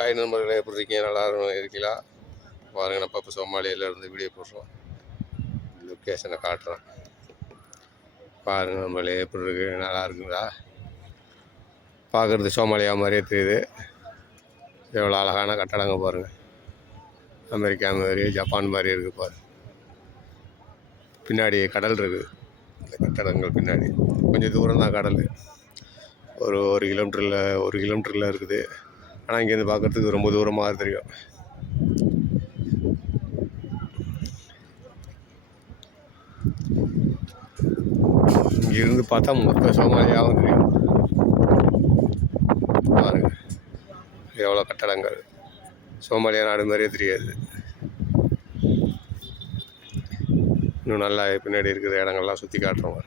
Hi நண்பர்களே, எப்படி இருக்கீங்க? நல்லா இருக்கீங்களா? பாருங்கள், நம்ம இப்போ சோமாலியிலேருந்து வீடியோ போடுறோம். லொக்கேஷனை காட்டுறேன். பாருங்கள் நண்பர்களே, எப்படி இருக்கு? நல்லா இருக்குங்களா? பார்க்குறது சோமாலியா மாதிரியே தெரியுது. எவ்வளோ அழகான கட்டடங்க பாருங்கள். அமெரிக்கா மாதிரி, ஜப்பான் மாதிரி இருக்குது பாருங்கள். பின்னாடி கடல் இருக்குது. இந்த கட்டடங்கள் பின்னாடி கொஞ்சம் தூரம் தான் கடல். ஒரு கிலோமீட்டரில் இருக்குது. ஆனால் இங்கேருந்து பார்க்குறதுக்கு ரொம்ப தூரமாக தெரியும். இங்கிருந்து பார்த்தா மொத்த சோமாலியாவும் தெரியும். பாருங்கள் எவ்வளோ கட்டடங்கள். சோமாலியா நாடு மாதிரியே தெரியாது. இன்னும் நல்லா பின்னாடி இருக்கிற இடங்கள்லாம் சுற்றி காட்டுறோம்.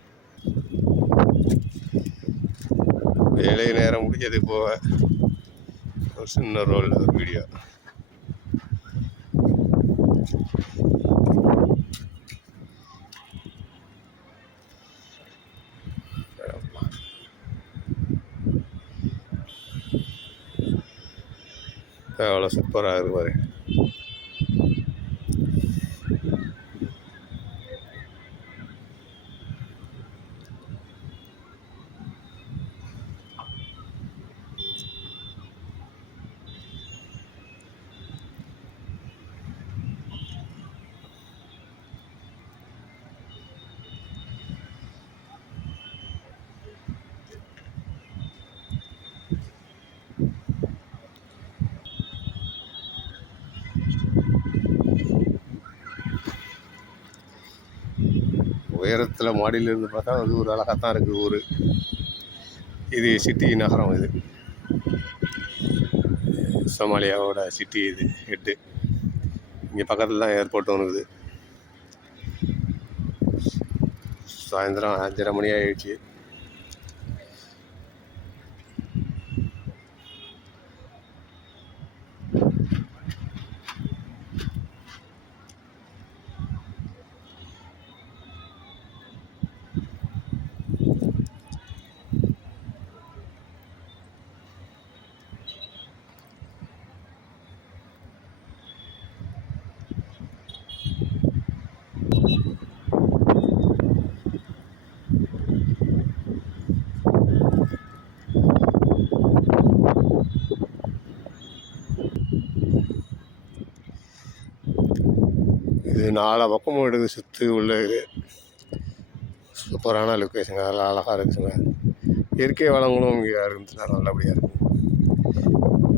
வேலை நேரம் முடிஞ்சது போக ஒரு சின்ன வீடியோ. எவ்வளோ சூப்பராக இருக்கு பாரு. உயரத்தில் மாடியிலிருந்து பார்த்தா அது ஒரு அழகாக தான் இருக்குது ஊர். இது சிட்டி நகரம். இது சோமாலியாவோட சிட்டி. இது ஹெட்டு. இங்கே பக்கத்தில் தான் ஏர்போர்ட் ஒன்று இருக்குது. சாயந்தரம் 5:30 மணி ஆகிடுச்சு. இது 4 பக்கமும் எடுத்து சுற்றி உள்ள இது சூப்பரான லொக்கேஷன். அதெல்லாம் அழகாக இருக்குதுங்க. இயற்கை வளங்களும் இங்கே இருந்துச்சுன்னா நல்லபடியாக இருக்கும்.